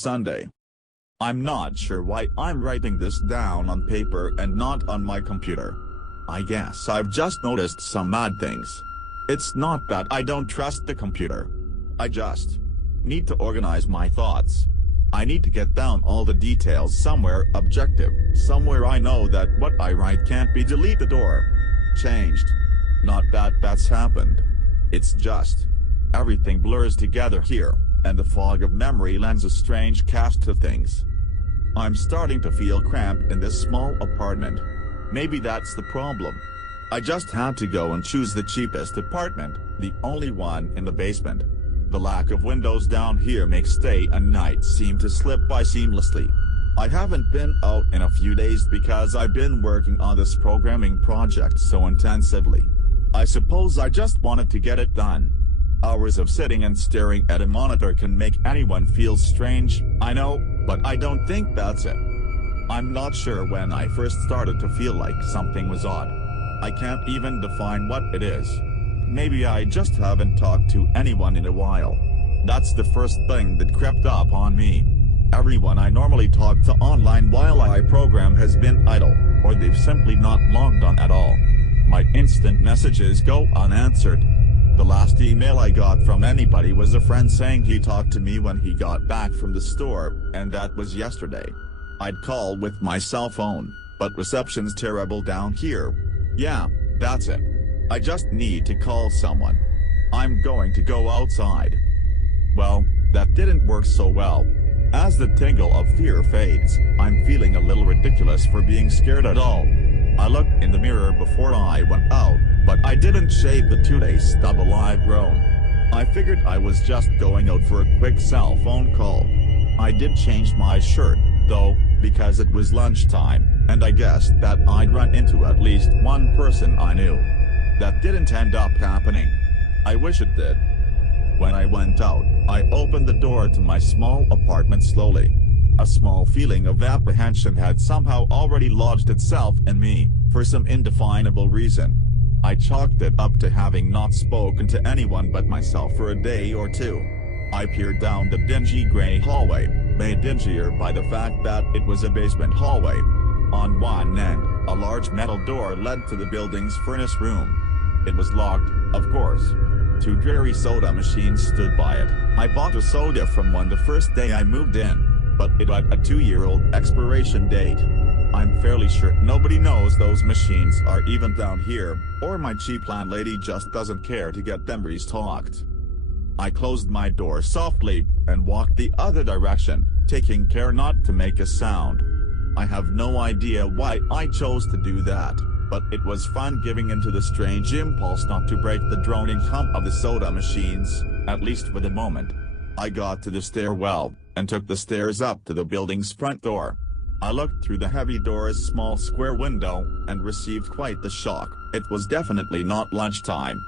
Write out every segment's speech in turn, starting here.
Sunday. I'm not sure why I'm writing this down on paper and not on my computer. I guess I've just noticed some odd things. It's not that I don't trust the computer. I just need to organize my thoughts. I need to get down all the details somewhere objective, somewhere I know that what I write can't be deleted or changed. Not that that's happened. It's just everything blurs together here, and the fog of memory lends a strange cast to things. I'm starting to feel cramped in this small apartment. Maybe that's the problem. I just had to go and choose the cheapest apartment, the only one in the basement. The lack of windows down here makes day and night seem to slip by seamlessly. I haven't been out in a few days because I've been working on this programming project so intensively. I suppose I just wanted to get it done. Hours of sitting and staring at a monitor can make anyone feel strange, I know, but I don't think that's it. I'm not sure when I first started to feel like something was odd. I can't even define what it is. Maybe I just haven't talked to anyone in a while. That's the first thing that crept up on me. Everyone I normally talk to online while I program has been idle, or they've simply not logged on at all. My instant messages go unanswered. The last email I got from anybody was a friend saying he talked to me when he got back from the store, and that was yesterday. I'd call with my cell phone, but reception's terrible down here. Yeah, that's it. I just need to call someone. I'm going to go outside. Well, that didn't work so well. As the tingle of fear fades, I'm feeling a little ridiculous for being scared at all. I looked in the mirror before I went out, but I didn't shave the 2-day stubble I've grown. I figured I was just going out for a quick cell phone call. I did change my shirt, though, because it was lunchtime, and I guessed that I'd run into at least one person I knew. That didn't end up happening. I wish it did. When I went out, I opened the door to my small apartment slowly. A small feeling of apprehension had somehow already lodged itself in me, for some indefinable reason. I chalked it up to having not spoken to anyone but myself for a day or two. I peered down the dingy gray hallway, made dingier by the fact that it was a basement hallway. On one end, a large metal door led to the building's furnace room. It was locked, of course. 2 dreary soda machines stood by it. I bought a soda from one the first day I moved in, but it had a 2-year-old expiration date. I'm fairly sure nobody knows those machines are even down here, or my cheap landlady just doesn't care to get them restocked. I closed my door softly, and walked the other direction, taking care not to make a sound. I have no idea why I chose to do that, but it was fun giving into the strange impulse not to break the droning hum of the soda machines, at least for the moment. I got to the stairwell, and took the stairs up to the building's front door. I looked through the heavy door's small square window, and received quite the shock. It was definitely not lunchtime.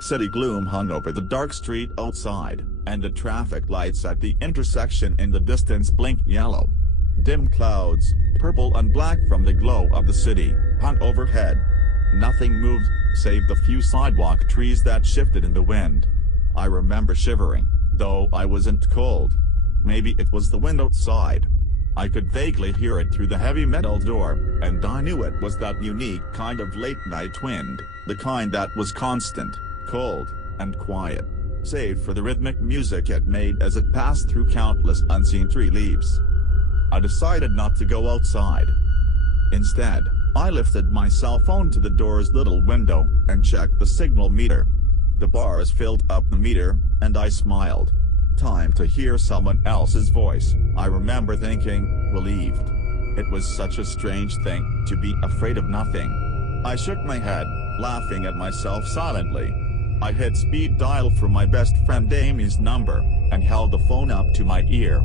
City gloom hung over the dark street outside, and the traffic lights at the intersection in the distance blinked yellow. Dim clouds, purple and black from the glow of the city, hung overhead. Nothing moved, save the few sidewalk trees that shifted in the wind. I remember shivering, though I wasn't cold. Maybe it was the wind outside. I could vaguely hear it through the heavy metal door, and I knew it was that unique kind of late-night wind, the kind that was constant, cold, and quiet, save for the rhythmic music it made as it passed through countless unseen tree leaves. I decided not to go outside. Instead, I lifted my cell phone to the door's little window, and checked the signal meter. The bars filled up the meter, and I smiled. Time to hear someone else's voice, I remember thinking, relieved. It was such a strange thing, to be afraid of nothing. I shook my head, laughing at myself silently. I hit speed dial for my best friend Amy's number, and held the phone up to my ear.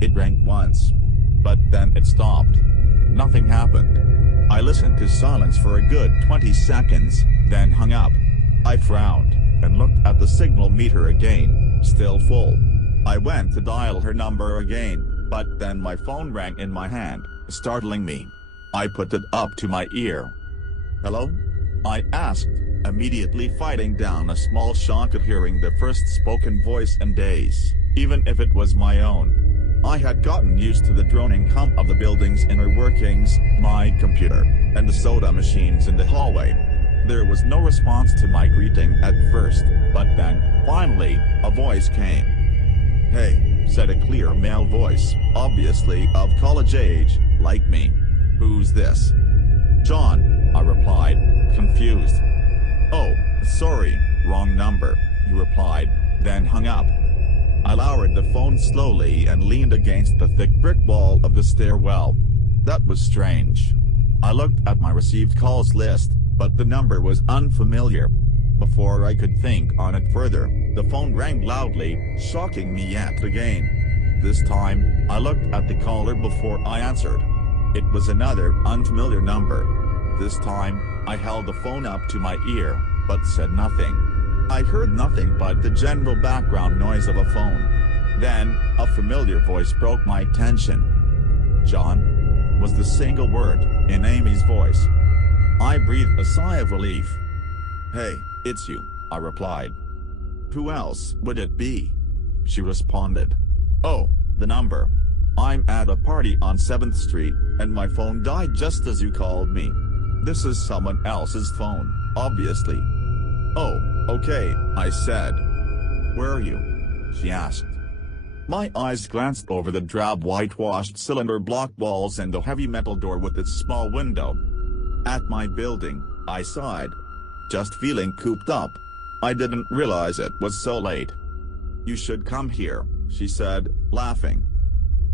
It rang once. But then it stopped. Nothing happened. I listened to silence for a good 20 seconds, then hung up. I frowned, and looked at the signal meter again, still full. I went to dial her number again, but then my phone rang in my hand, startling me. I put it up to my ear. "Hello?" I asked, immediately fighting down a small shock at hearing the first spoken voice in days, even if it was my own. I had gotten used to the droning hum of the building's inner workings, my computer, and the soda machines in the hallway. There was no response to my greeting at first, but then, finally, a voice came. "Hey," said a clear male voice, obviously of college age, like me. "Who's this?" "John," I replied, confused. "Oh, sorry, wrong number," he replied, then hung up. I lowered the phone slowly and leaned against the thick brick wall of the stairwell. That was strange. I looked at my received calls list, but the number was unfamiliar. Before I could think on it further, the phone rang loudly, shocking me yet again. This time, I looked at the caller before I answered. It was another unfamiliar number. This time, I held the phone up to my ear, but said nothing. I heard nothing but the general background noise of a phone. Then, a familiar voice broke my tension. "John?" was the single word, in Amy's voice. I breathed a sigh of relief. "Hey, it's you," I replied. "Who else would it be?" she responded. "Oh, the number. I'm at a party on 7th Street, and my phone died just as you called me. This is someone else's phone, obviously." "Oh, okay," I said. "Where are you?" she asked. My eyes glanced over the drab whitewashed cylinder block walls and the heavy metal door with its small window. "At my building," I sighed. "Just feeling cooped up. I didn't realize it was so late." "You should come here," she said, laughing.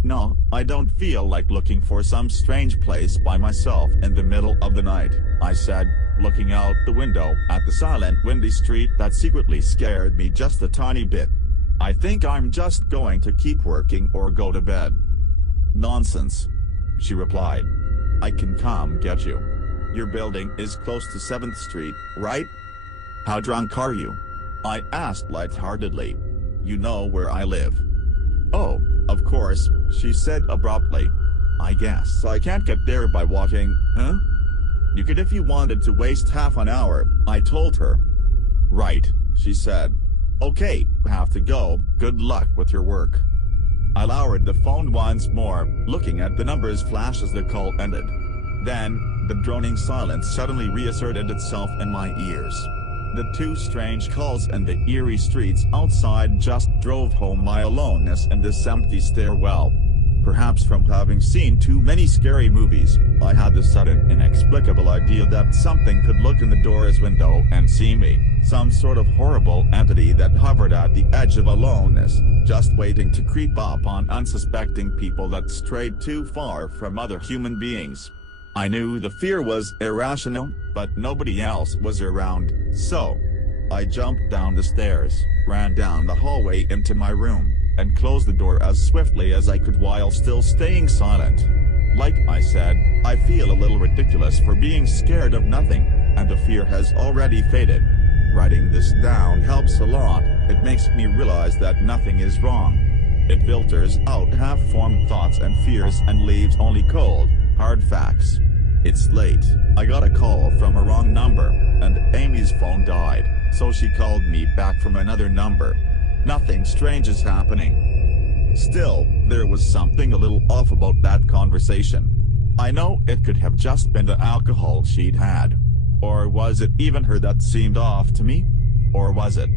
"No, I don't feel like looking for some strange place by myself in the middle of the night," I said, looking out the window at the silent windy street that secretly scared me just a tiny bit. "I think I'm just going to keep working or go to bed." "Nonsense," she replied. "I can come get you. Your building is close to 7th Street, right?" "How drunk are you?" I asked lightheartedly. "You know where I live." "Oh, of course," she said abruptly. "I guess I can't get there by walking, huh?" "You could if you wanted to waste half an hour," I told her. "Right," she said. "Okay, have to go, good luck with your work." I lowered the phone once more, looking at the numbers flash as the call ended. Then, the droning silence suddenly reasserted itself in my ears. The two strange calls and the eerie streets outside just drove home my aloneness in this empty stairwell. Perhaps from having seen too many scary movies, I had the sudden inexplicable idea that something could look in the door's window and see me, some sort of horrible entity that hovered at the edge of aloneness, just waiting to creep up on unsuspecting people that strayed too far from other human beings. I knew the fear was irrational, but nobody else was around, so I jumped down the stairs, ran down the hallway into my room, and closed the door as swiftly as I could while still staying silent. Like I said, I feel a little ridiculous for being scared of nothing, and the fear has already faded. Writing this down helps a lot. It makes me realize that nothing is wrong. It filters out half-formed thoughts and fears and leaves only cold, hard facts. It's late. I got a call from a wrong number, and Amy's phone died, so she called me back from another number. Nothing strange is happening. Still, there was something a little off about that conversation. I know it could have just been the alcohol she'd had. Or was it even her that seemed off to me? Or was it?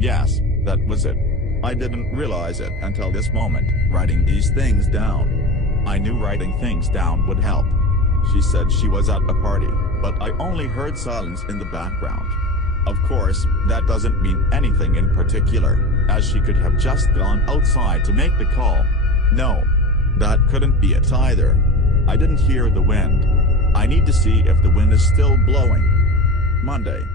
Yes, that was it. I didn't realize it until this moment, writing these things down. I knew writing things down would help. She said she was at a party, but I only heard silence in the background. Of course, that doesn't mean anything in particular, as she could have just gone outside to make the call. No, that couldn't be it either. I didn't hear the wind. I need to see if the wind is still blowing. Monday.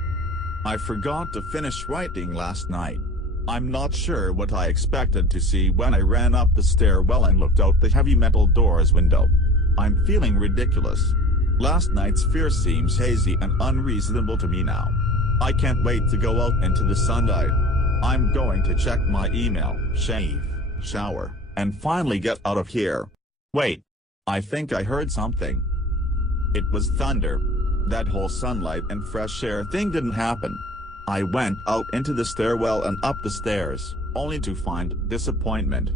I forgot to finish writing last night. I'm not sure what I expected to see when I ran up the stairwell and looked out the heavy metal door's window. I'm feeling ridiculous. Last night's fear seems hazy and unreasonable to me now. I can't wait to go out into the sunlight. I'm going to check my email, shave, shower, and finally get out of here. Wait. I think I heard something. It was thunder. That whole sunlight and fresh air thing didn't happen. I went out into the stairwell and up the stairs, only to find disappointment.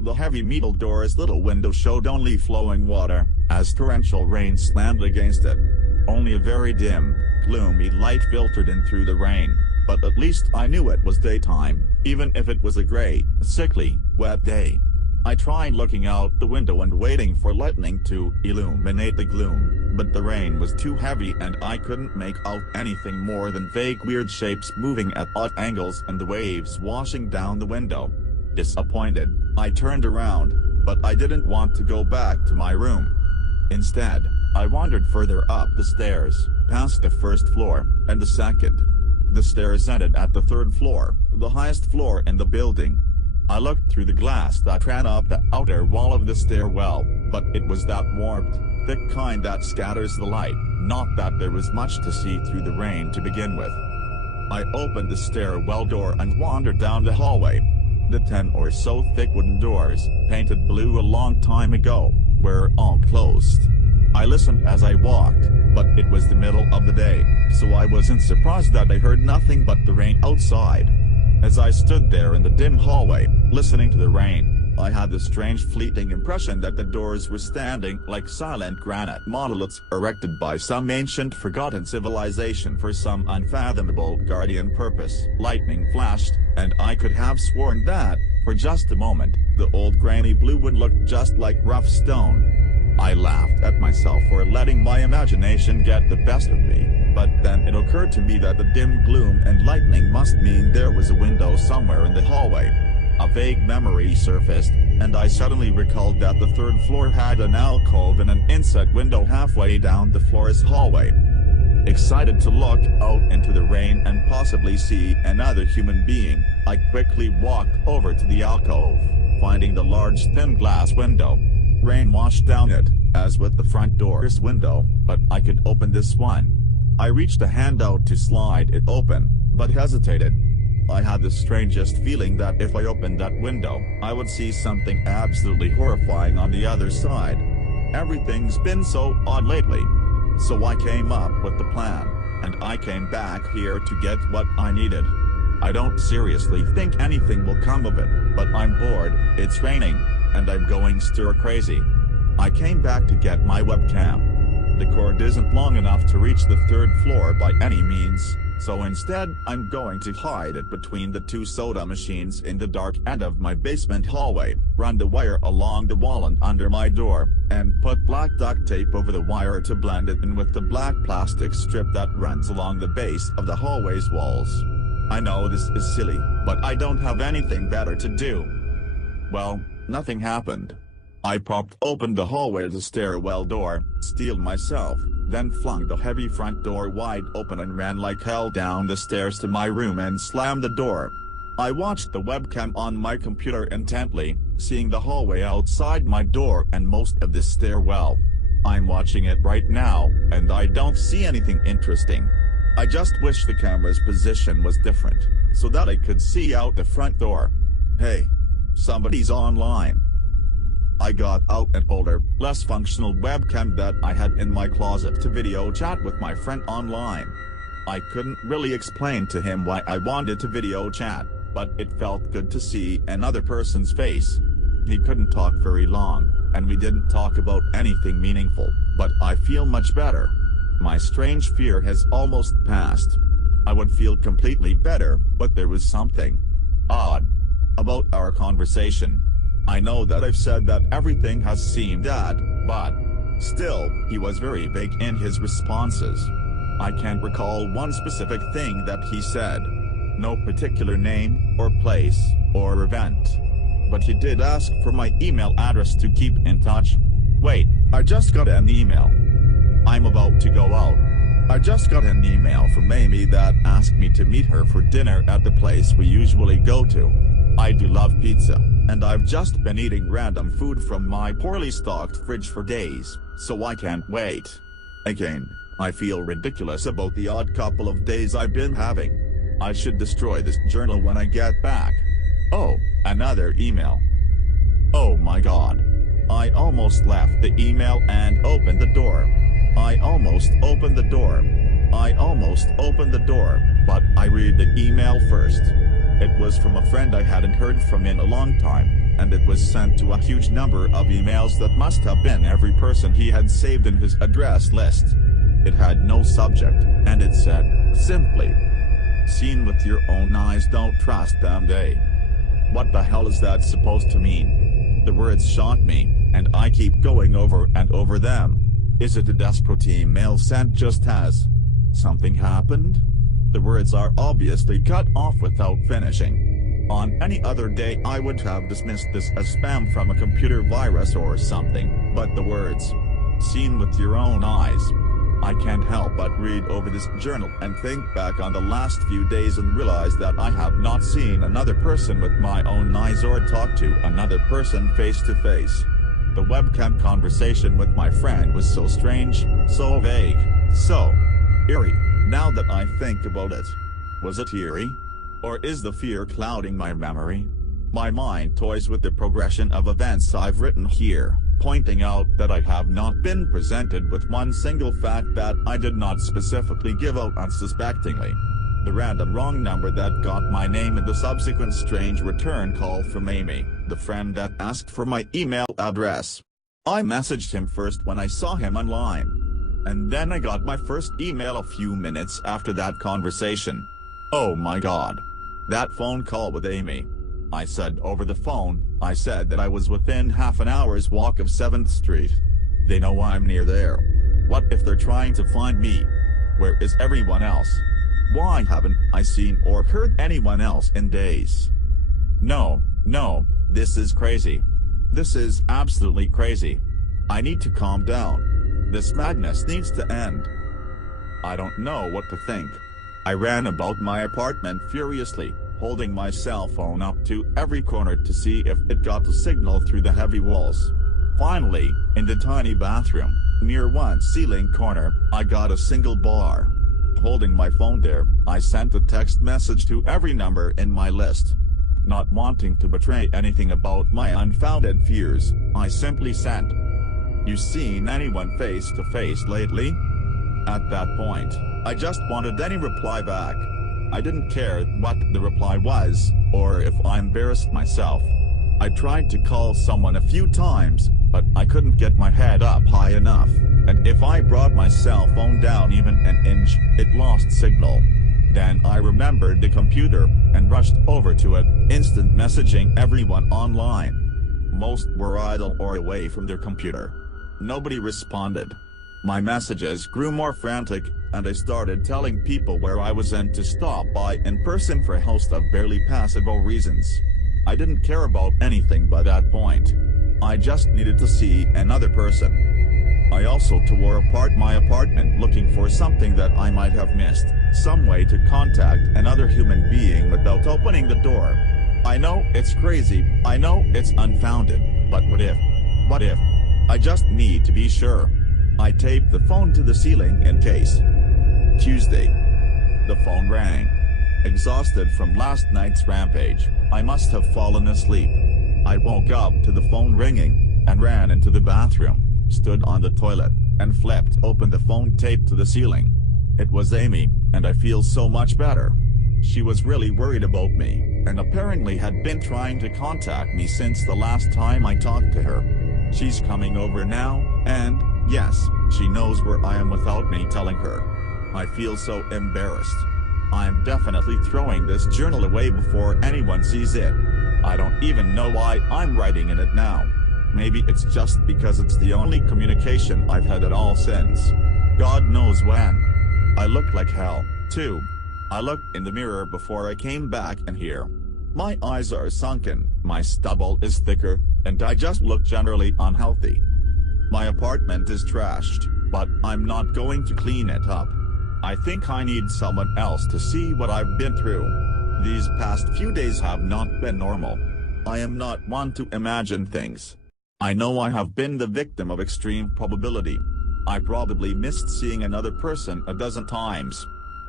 The heavy metal door's little window showed only flowing water, as torrential rain slammed against it. Only a very dim, gloomy light filtered in through the rain, but at least I knew it was daytime, even if it was a gray, sickly, wet day. I tried looking out the window and waiting for lightning to illuminate the gloom, but the rain was too heavy and I couldn't make out anything more than vague weird shapes moving at odd angles and the waves washing down the window. Disappointed, I turned around, but I didn't want to go back to my room. Instead, I wandered further up the stairs, past the first floor, and the second. The stairs ended at the third floor, the highest floor in the building. I looked through the glass that ran up the outer wall of the stairwell, but it was that warped, thick kind that scatters the light, not that there was much to see through the rain to begin with. I opened the stairwell door and wandered down the hallway. The 10 or so thick wooden doors, painted blue a long time ago, were all closed. I listened as I walked, but it was the middle of the day, so I wasn't surprised that I heard nothing but the rain outside. As I stood there in the dim hallway, listening to the rain, I had the strange fleeting impression that the doors were standing like silent granite monoliths erected by some ancient forgotten civilization for some unfathomable guardian purpose. Lightning flashed, and I could have sworn that, for just a moment, the old grainy blue would look just like rough stone. I laughed at myself for letting my imagination get the best of me, but then it occurred to me that the dim gloom and lightning must mean there was a window somewhere in the hallway. A vague memory surfaced, and I suddenly recalled that the third floor had an alcove and an inset window halfway down the floor's hallway. Excited to look out into the rain and possibly see another human being, I quickly walked over to the alcove, finding the large thin glass window. Rain washed down it, as with the front door's window, but I could open this one. I reached a hand out to slide it open, but hesitated. I had the strangest feeling that if I opened that window, I would see something absolutely horrifying on the other side. Everything's been so odd lately. So I came up with the plan, and I came back here to get what I needed. I don't seriously think anything will come of it, but I'm bored, it's raining, and I'm going stir crazy. I came back to get my webcam. The cord isn't long enough to reach the third floor by any means, so instead I'm going to hide it between the two soda machines in the dark end of my basement hallway, run the wire along the wall and under my door, and put black duct tape over the wire to blend it in with the black plastic strip that runs along the base of the hallway's walls. I know this is silly, but I don't have anything better to do. Well, nothing happened. I propped open the hallway the stairwell door, steeled myself, then flung the heavy front door wide open and ran like hell down the stairs to my room and slammed the door. I watched the webcam on my computer intently, seeing the hallway outside my door and most of the stairwell. I'm watching it right now, and I don't see anything interesting. I just wish the camera's position was different, so that I could see out the front door. Hey, somebody's online. I got out an older, less functional webcam that I had in my closet to video chat with my friend online. I couldn't really explain to him why I wanted to video chat, but it felt good to see another person's face. He couldn't talk very long, and we didn't talk about anything meaningful, but I feel much better. My strange fear has almost passed. I would feel completely better, but there was something odd about our conversation. I know that I've said that everything has seemed odd, but still, he was very vague in his responses. I can't recall one specific thing that he said. No particular name, or place, or event. But he did ask for my email address to keep in touch. Wait, I just got an email. I'm about to go out. I just got an email from Amy that asked me to meet her for dinner at the place we usually go to. I do love pizza, and I've just been eating random food from my poorly stocked fridge for days, so I can't wait. Again, I feel ridiculous about the odd couple of days I've been having. I should destroy this journal when I get back. Oh, another email. Oh my god. I almost left the email and opened the door. I almost opened the door. I almost opened the door, but I read the email first. It was from a friend I hadn't heard from in a long time. and it was sent to a huge number of emails that must have been every person he had saved in his address list. It had no subject, and it said, simply, "Seen with your own eyes, don't trust them, they." What the hell is that supposed to mean? The words shock me, and I keep going over and over them. Is it a desperate email sent just as something happened? The words are obviously cut off without finishing. On any other day I would have dismissed this as spam from a computer virus or something, but the words, "Seen with your own eyes." I can't help but read over this journal and think back on the last few days and realize that I have not seen another person with my own eyes or talked to another person face to face. The webcam conversation with my friend was so strange, so vague, so eerie. Now that I think about it, was it eerie? Or is the fear clouding my memory? My mind toys with the progression of events I've written here, pointing out that I have not been presented with one single fact that I did not specifically give out unsuspectingly. The random wrong number that got my name and the subsequent strange return call from Amy, the friend that asked for my email address. I messaged him first when I saw him online. And then I got my first email a few minutes after that conversation. Oh my god. That phone call with Amy. I said over the phone, I said that I was within half an hour's walk of 7th Street. They know I'm near there. What if they're trying to find me? Where is everyone else? Why haven't I seen or heard anyone else in days? No, this is crazy. This is absolutely crazy. I need to calm down. This madness needs to end. I don't know what to think. I ran about my apartment furiously, holding my cell phone up to every corner to see if it got a signal through the heavy walls. Finally, in the tiny bathroom, near one ceiling corner, I got a single bar. Holding my phone there, I sent a text message to every number in my list. Not wanting to betray anything about my unfounded fears, I simply sent, "You seen anyone face to face lately?" At that point, I just wanted any reply back. I didn't care what the reply was, or if I embarrassed myself. I tried to call someone a few times, but I couldn't get my head up high enough, and if I brought my cell phone down even an inch, it lost signal. Then I remembered the computer, and rushed over to it, instant messaging everyone online. Most were idle or away from their computer. Nobody responded. My messages grew more frantic, and I started telling people where I was and to stop by in person for a host of barely passable reasons. I didn't care about anything by that point. I just needed to see another person. I also tore apart my apartment looking for something that I might have missed, some way to contact another human being without opening the door. I know it's crazy, I know it's unfounded, but what if? What if? I just need to be sure. I taped the phone to the ceiling in case. Tuesday. The phone rang. Exhausted from last night's rampage, I must have fallen asleep. I woke up to the phone ringing, and ran into the bathroom, stood on the toilet, and flipped open the phone taped to the ceiling. It was Amy, and I feel so much better. She was really worried about me, and apparently had been trying to contact me since the last time I talked to her. She's coming over now, and, yes, she knows where I am without me telling her. I feel so embarrassed. I'm definitely throwing this journal away before anyone sees it. I don't even know why I'm writing in it now. Maybe it's just because it's the only communication I've had at all since God knows when. I look like hell, too. I looked in the mirror before I came back in here. My eyes are sunken, my stubble is thicker, and I just look generally unhealthy. My apartment is trashed, but I'm not going to clean it up. I think I need someone else to see what I've been through. These past few days have not been normal. I am not one to imagine things. I know I have been the victim of extreme probability. I probably missed seeing another person a dozen times.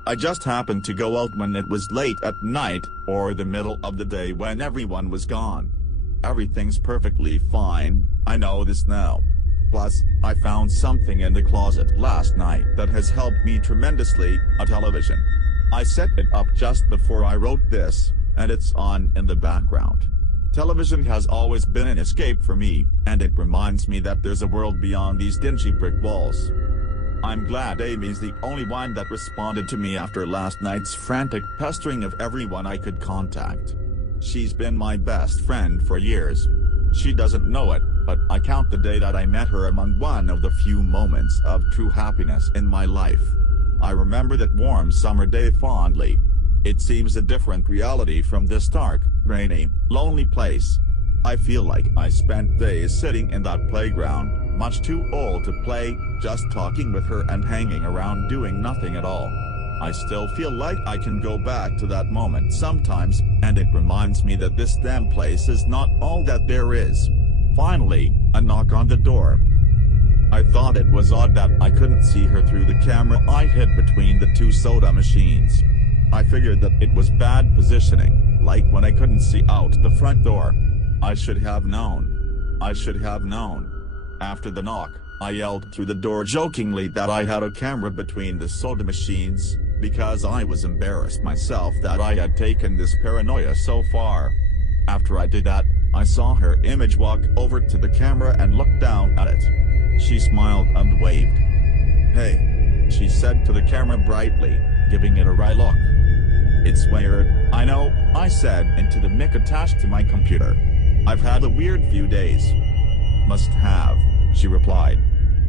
I just happened to go out when it was late at night, or the middle of the day when everyone was gone. Everything's perfectly fine, I know this now. Plus, I found something in the closet last night that has helped me tremendously, a television. I set it up just before I wrote this, and it's on in the background. Television has always been an escape for me, and it reminds me that there's a world beyond these dingy brick walls. I'm glad Amy's the only one that responded to me after last night's frantic pestering of everyone I could contact. She's been my best friend for years. She doesn't know it, but I count the day that I met her among one of the few moments of true happiness in my life. I remember that warm summer day fondly. It seems a different reality from this dark, rainy, lonely place. I feel like I spent days sitting in that playground, much too old to play, just talking with her and hanging around doing nothing at all. I still feel like I can go back to that moment sometimes, and it reminds me that this damn place is not all that there is. Finally, a knock on the door. I thought it was odd that I couldn't see her through the camera I hid between the two soda machines. I figured that it was bad positioning, like when I couldn't see out the front door. I should have known. I should have known. After the knock, I yelled through the door jokingly that I had a camera between the soda machines, because I was embarrassed myself that I had taken this paranoia so far. After I did that, I saw her image walk over to the camera and look down at it. She smiled and waved. "Hey," she said to the camera brightly, giving it a wry look. "It's weird, I know," I said into the mic attached to my computer. "I've had a weird few days." "Must have," she replied.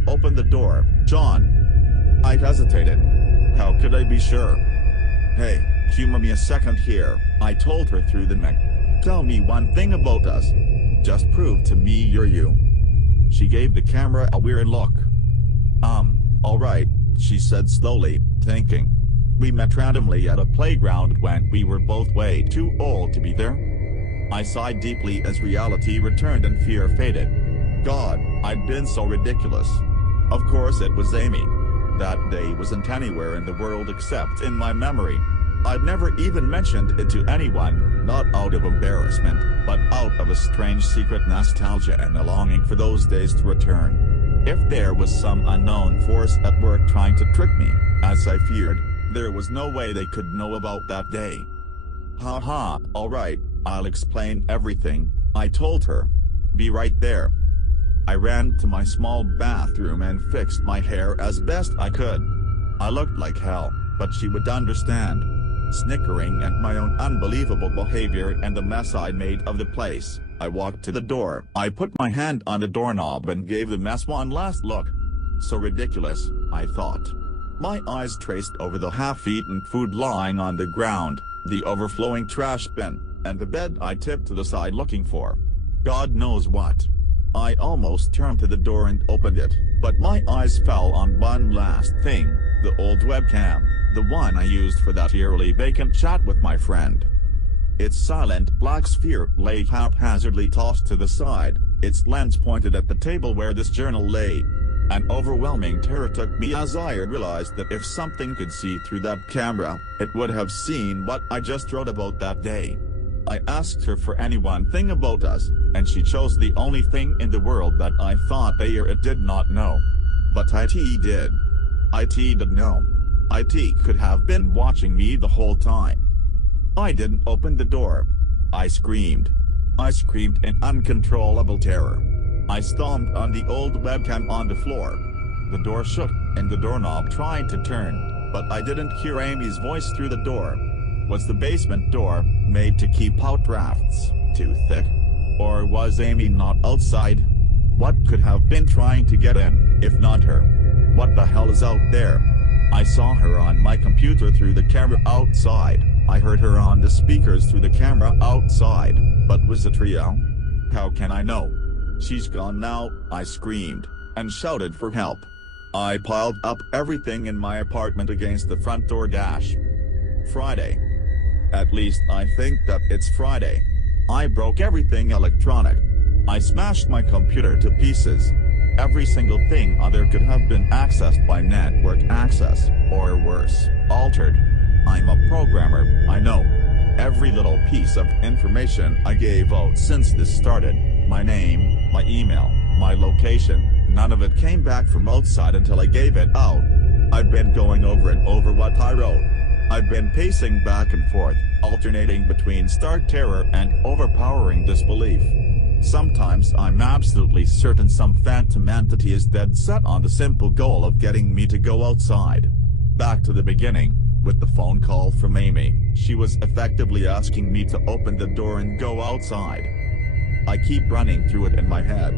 "Open the door, John." I hesitated. How could I be sure? "Hey, humor me a second here," I told her through the mic. "Tell me one thing about us. Just prove to me you're you." She gave the camera a weird look. Alright," she said slowly, thinking. "We met randomly at a playground when we were both way too old to be there." I sighed deeply as reality returned and fear faded. God, I'd been so ridiculous. Of course it was Amy. That day wasn't anywhere in the world except in my memory. I'd never even mentioned it to anyone, not out of embarrassment, but out of a strange secret nostalgia and a longing for those days to return. If there was some unknown force at work trying to trick me, as I feared, there was no way they could know about that day. "Haha, alright, I'll explain everything," I told her. "Be right there." I ran to my small bathroom and fixed my hair as best I could. I looked like hell, but she would understand. Snickering at my own unbelievable behavior and the mess I'd made of the place, I walked to the door. I put my hand on the doorknob and gave the mess one last look. So ridiculous, I thought. My eyes traced over the half-eaten food lying on the ground, the overflowing trash bin, and the bed I tipped to the side looking for God knows what. I almost turned to the door and opened it, but my eyes fell on one last thing, the old webcam, the one I used for that eerily vacant chat with my friend. Its silent black sphere lay haphazardly tossed to the side, its lens pointed at the table where this journal lay. An overwhelming terror took me as I realized that if something could see through that camera, it would have seen what I just wrote about that day. I asked her for any one thing about us, and she chose the only thing in the world that I thought it did not know. But IT did. IT did know. IT could have been watching me the whole time. I didn't open the door. I screamed. I screamed in uncontrollable terror. I stomped on the old webcam on the floor. The door shook, and the doorknob tried to turn, but I didn't hear Amy's voice through the door. Was the basement door made to keep out drafts too thick? Or was Amy not outside? What could have been trying to get in, if not her? What the hell is out there? I saw her on my computer through the camera outside. I heard her on the speakers through the camera outside, but was it real? How can I know? She's gone now, I screamed, and shouted for help. I piled up everything in my apartment against the front door dash. Friday. At least I think that it's Friday. I broke everything electronic. I smashed my computer to pieces. Every single thing on there could have been accessed by network access, or worse, altered. I'm a programmer, I know. Every little piece of information I gave out since this started, my name, my email, my location, none of it came back from outside until I gave it out. I've been going over and over what I wrote. I've been pacing back and forth, alternating between stark terror and overpowering disbelief. Sometimes I'm absolutely certain some phantom entity is dead set on the simple goal of getting me to go outside. Back to the beginning, with the phone call from Amy, she was effectively asking me to open the door and go outside. I keep running through it in my head.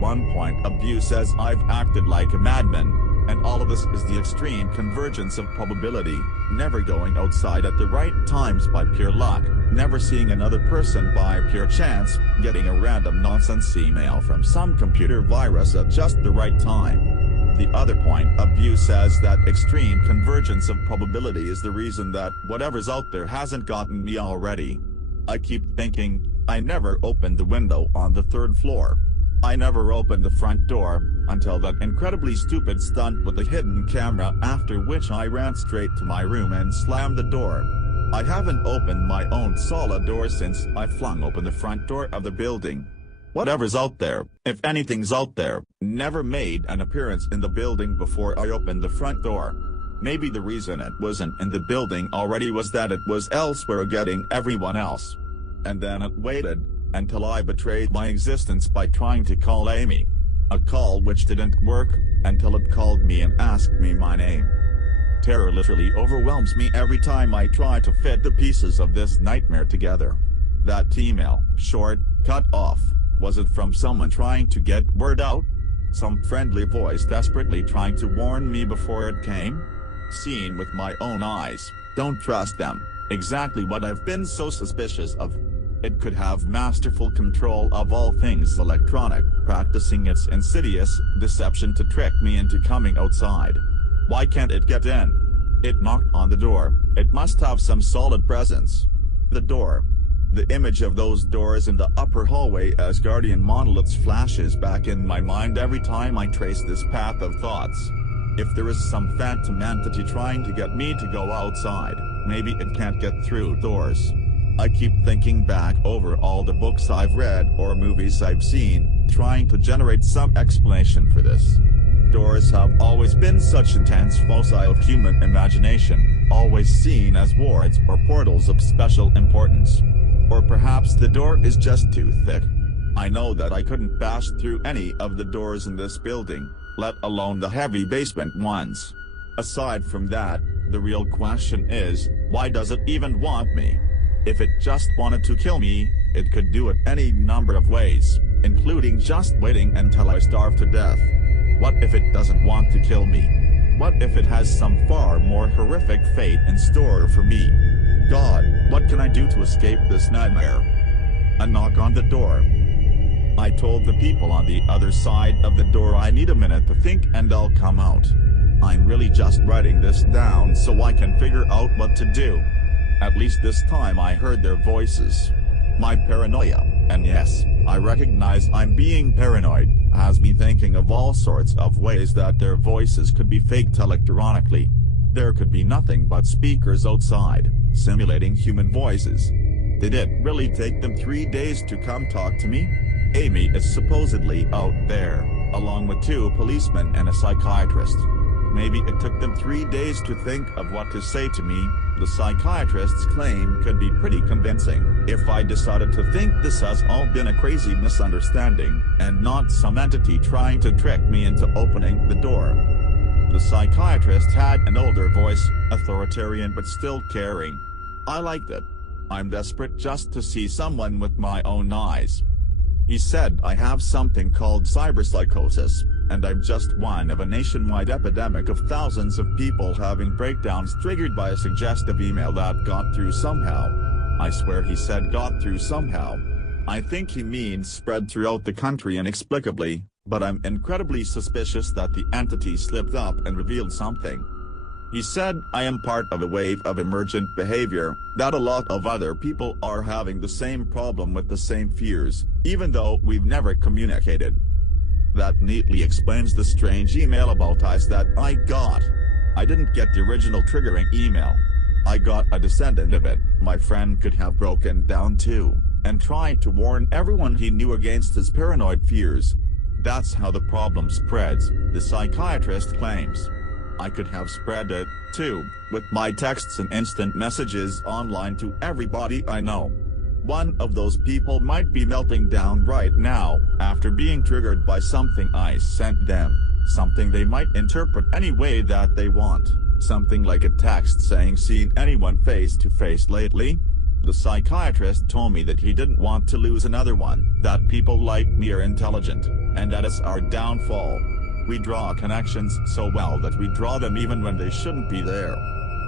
One point of view says I've acted like a madman, and all of this is the extreme convergence of probability, never going outside at the right times by pure luck, never seeing another person by pure chance, getting a random nonsense email from some computer virus at just the right time. The other point of view says that extreme convergence of probability is the reason that whatever's out there hasn't gotten me already. I keep thinking, I never opened the window on the 3rd floor. I never opened the front door, until that incredibly stupid stunt with the hidden camera, after which I ran straight to my room and slammed the door. I haven't opened my own solid door since I flung open the front door of the building. Whatever's out there, if anything's out there, never made an appearance in the building before I opened the front door. Maybe the reason it wasn't in the building already was that it was elsewhere getting everyone else. And then it waited until I betrayed my existence by trying to call Amy. A call which didn't work, until it called me and asked me my name. Terror literally overwhelms me every time I try to fit the pieces of this nightmare together. That email, short, cut off, was it from someone trying to get word out? Some friendly voice desperately trying to warn me before it came? Seen with my own eyes, don't trust them, exactly what I've been so suspicious of. It could have masterful control of all things electronic, practicing its insidious deception to trick me into coming outside. Why can't it get in? It knocked on the door, it must have some solid presence. The door. The image of those doors in the upper hallway as guardian monoliths flashes back in my mind every time I trace this path of thoughts. If there is some phantom entity trying to get me to go outside, maybe it can't get through doors. I keep thinking back over all the books I've read or movies I've seen, trying to generate some explanation for this. Doors have always been such intense foci of human imagination, always seen as wards or portals of special importance. Or perhaps the door is just too thick. I know that I couldn't pass through any of the doors in this building, let alone the heavy basement ones. Aside from that, the real question is, why does it even want me? If it just wanted to kill me, it could do it any number of ways, including just waiting until I starve to death. What if it doesn't want to kill me? What if it has some far more horrific fate in store for me? God, what can I do to escape this nightmare? A knock on the door. I told the people on the other side of the door I need a minute to think and I'll come out. I'm really just writing this down so I can figure out what to do. At least this time I heard their voices. My paranoia, and yes, I recognize I'm being paranoid, has me thinking of all sorts of ways that their voices could be faked electronically. There could be nothing but speakers outside, simulating human voices. Did it really take them 3 days to come talk to me? Amy is supposedly out there, along with 2 policemen and a psychiatrist. Maybe it took them 3 days to think of what to say to me. The psychiatrist's claim could be pretty convincing if I decided to think this has all been a crazy misunderstanding, and not some entity trying to trick me into opening the door. The psychiatrist had an older voice, authoritarian but still caring. I liked it. I'm desperate just to see someone with my own eyes. He said I have something called cyberpsychosis, and I'm just one of a nationwide epidemic of thousands of people having breakdowns triggered by a suggestive email that got through somehow. I swear he said got through somehow. I think he means spread throughout the country inexplicably, but I'm incredibly suspicious that the entity slipped up and revealed something. He said I am part of a wave of emergent behavior, that a lot of other people are having the same problem with the same fears, even though we've never communicated. That neatly explains the strange email about us that I got. I didn't get the original triggering email. I got a descendant of it. My friend could have broken down too, and tried to warn everyone he knew against his paranoid fears. That's how the problem spreads, the psychiatrist claims. I could have spread it, too, with my texts and instant messages online to everybody I know. One of those people might be melting down right now, after being triggered by something I sent them, something they might interpret any way that they want, something like a text saying "seen anyone face to face lately?" The psychiatrist told me that he didn't want to lose another one, that people like me are intelligent, and that it's our downfall. We draw connections so well that we draw them even when they shouldn't be there.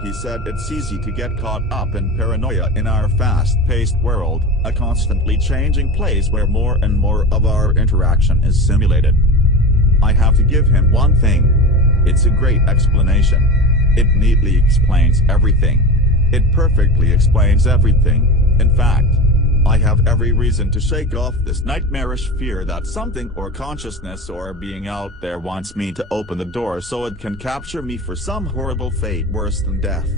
He said it's easy to get caught up in paranoia in our fast-paced world, a constantly changing place where more and more of our interaction is simulated. I have to give him one thing. It's a great explanation. It neatly explains everything. It perfectly explains everything. In fact, I have every reason to shake off this nightmarish fear that something or consciousness or being out there wants me to open the door so it can capture me for some horrible fate worse than death.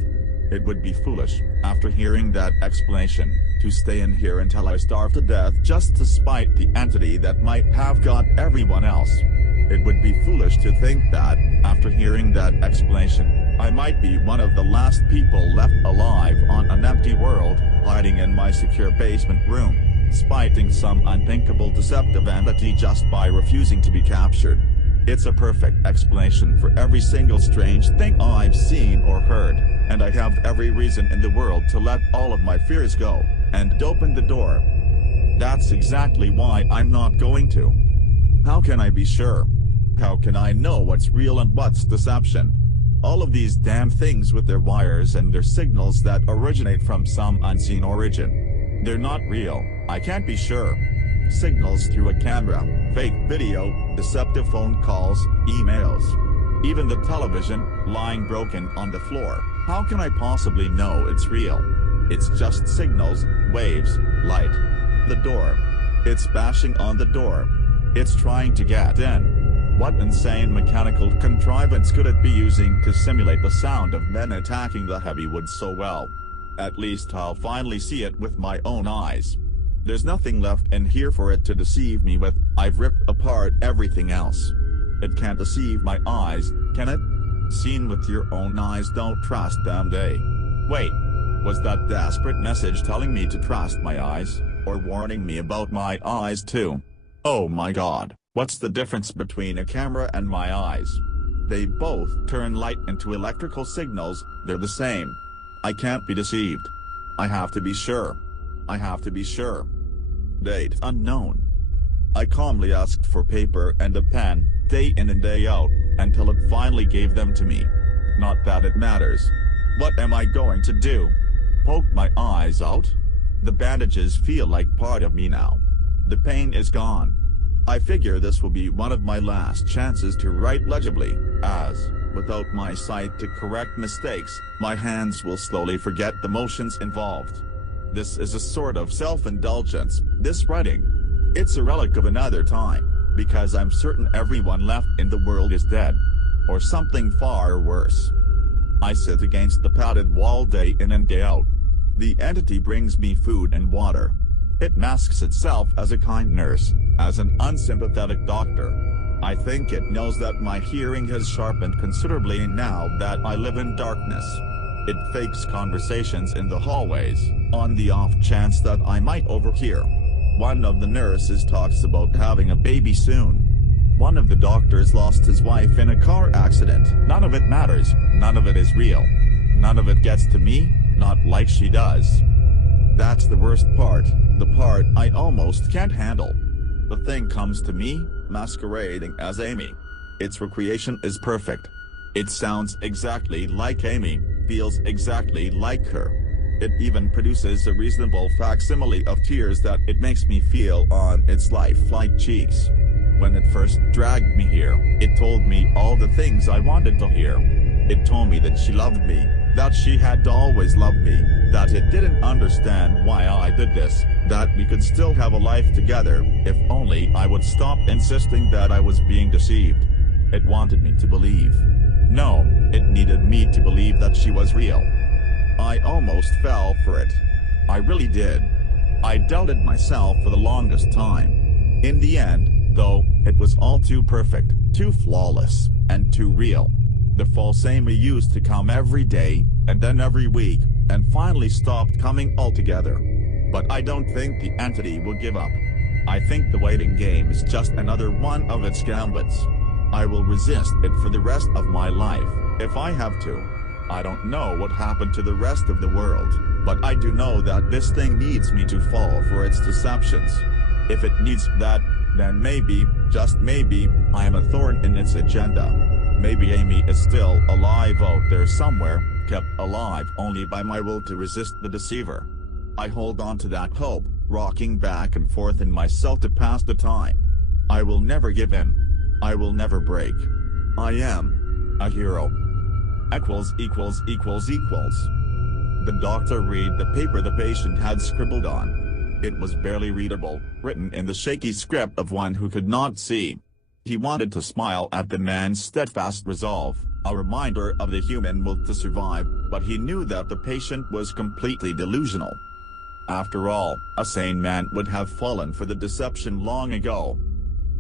It would be foolish, after hearing that explanation, to stay in here until I starve to death just to spite the entity that might have got everyone else. It would be foolish to think that, after hearing that explanation, I might be one of the last people left alive on an empty world, hiding in my secure basement room, spiting some unthinkable deceptive entity just by refusing to be captured. It's a perfect explanation for every single strange thing I've seen or heard, and I have every reason in the world to let all of my fears go, and open the door. That's exactly why I'm not going to. How can I be sure? How can I know what's real and what's deception? All of these damn things with their wires and their signals that originate from some unseen origin. They're not real, I can't be sure. Signals through a camera, fake video, deceptive phone calls, emails. Even the television, lying broken on the floor. How can I possibly know it's real? It's just signals, waves, light. The door. It's bashing on the door. It's trying to get in. What insane mechanical contrivance could it be using to simulate the sound of men attacking the heavy wood so well? At least I'll finally see it with my own eyes. There's nothing left in here for it to deceive me with. I've ripped apart everything else. It can't deceive my eyes, can it? Seen with your own eyes, don't trust them. Wait, was that desperate message telling me to trust my eyes, or warning me about my eyes too? Oh my god. What's the difference between a camera and my eyes? They both turn light into electrical signals, they're the same. I can't be deceived. I have to be sure. I have to be sure. Date unknown. I calmly asked for paper and a pen, day in and day out, until it finally gave them to me. Not that it matters. What am I going to do? Poke my eyes out? The bandages feel like part of me now. The pain is gone. I figure this will be one of my last chances to write legibly, as, without my sight to correct mistakes, my hands will slowly forget the motions involved. This is a sort of self-indulgence, this writing. It's a relic of another time, because I'm certain everyone left in the world is dead. Or something far worse. I sit against the padded wall day in and day out. The entity brings me food and water. It masks itself as a kind nurse, as an unsympathetic doctor. I think it knows that my hearing has sharpened considerably now that I live in darkness. It fakes conversations in the hallways, on the off chance that I might overhear. One of the nurses talks about having a baby soon. One of the doctors lost his wife in a car accident. None of it matters, none of it is real. None of it gets to me, not like she does. That's the worst part, the part I almost can't handle. The thing comes to me, masquerading as Amy. Its recreation is perfect. It sounds exactly like Amy, feels exactly like her. It even produces a reasonable facsimile of tears that it makes me feel on its lifelike cheeks. When it first dragged me here, it told me all the things I wanted to hear. It told me that she loved me, that she had always loved me, that it didn't understand why I did this, that we could still have a life together, if only I would stop insisting that I was being deceived. It wanted me to believe. No, it needed me to believe that she was real. I almost fell for it. I really did. I doubted myself for the longest time. In the end, though, it was all too perfect, too flawless, and too real. The false Amy used to come every day, and then every week, and finally stopped coming altogether. But I don't think the entity will give up. I think the waiting game is just another one of its gambits. I will resist it for the rest of my life, if I have to. I don't know what happened to the rest of the world, but I do know that this thing needs me to fall for its deceptions. If it needs that, then maybe, just maybe, I am a thorn in its agenda. Maybe Amy is still alive out there somewhere, kept alive only by my will to resist the deceiver. I hold on to that hope, rocking back and forth in myself to pass the time. I will never give in. I will never break. I am a hero. ======. The doctor read the paper the patient had scribbled on. It was barely readable, written in the shaky script of one who could not see. He wanted to smile at the man's steadfast resolve, a reminder of the human will to survive, but he knew that the patient was completely delusional. After all, a sane man would have fallen for the deception long ago.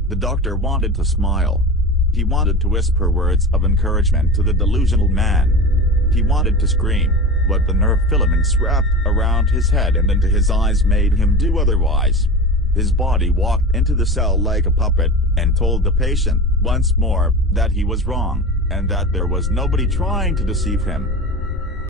The doctor wanted to smile. He wanted to whisper words of encouragement to the delusional man. He wanted to scream, but the nerve filaments wrapped around his head and into his eyes made him do otherwise. His body walked into the cell like a puppet, and told the patient, once more, that he was wrong, and that there was nobody trying to deceive him.